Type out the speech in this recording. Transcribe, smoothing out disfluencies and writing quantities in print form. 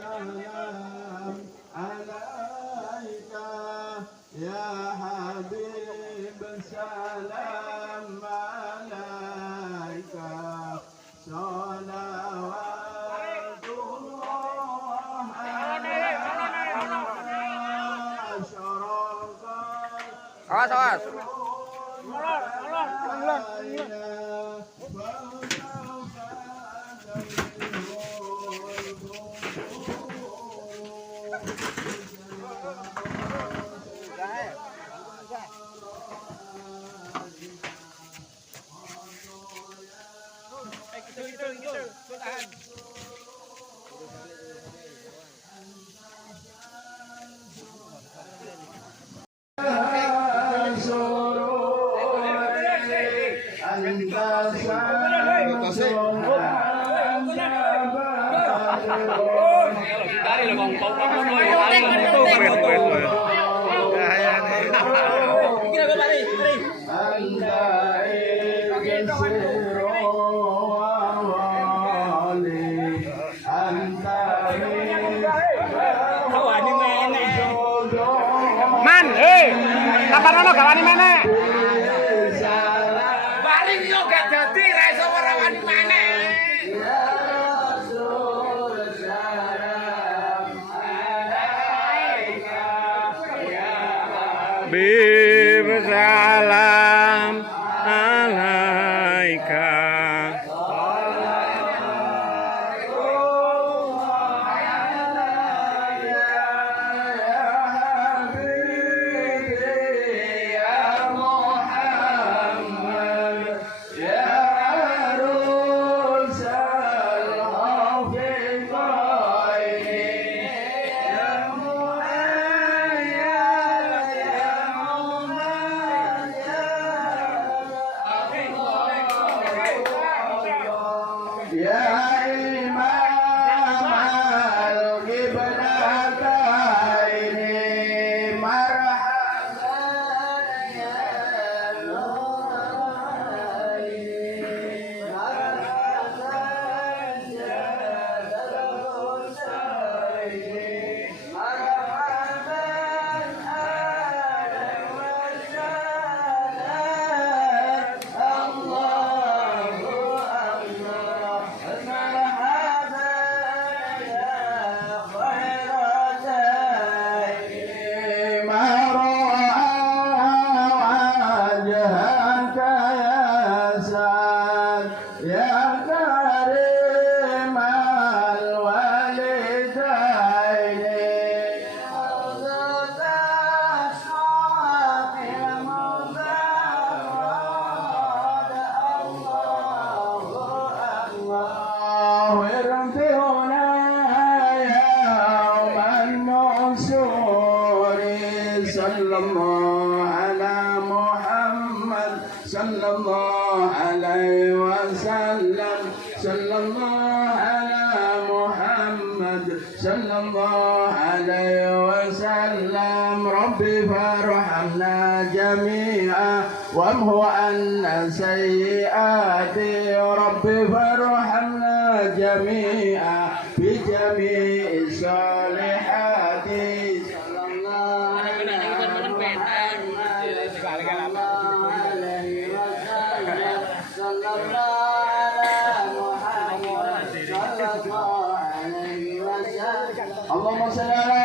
والسلام عليك يا حبيب سلام عليك صلوات الله عليك أشرقت Man, kapan ono gawani meneh? Bari yo gak dadi ra iso rawani maneh. Salam alaika. صلى الله عليه وسلم صلى الله على محمد صلى الله عليه وسلم ربي فارحمنا جميعا وامه عنا سيئاتي ربي فارحمنا جميعا بجميع الصالحات صلى الله اللهم صل على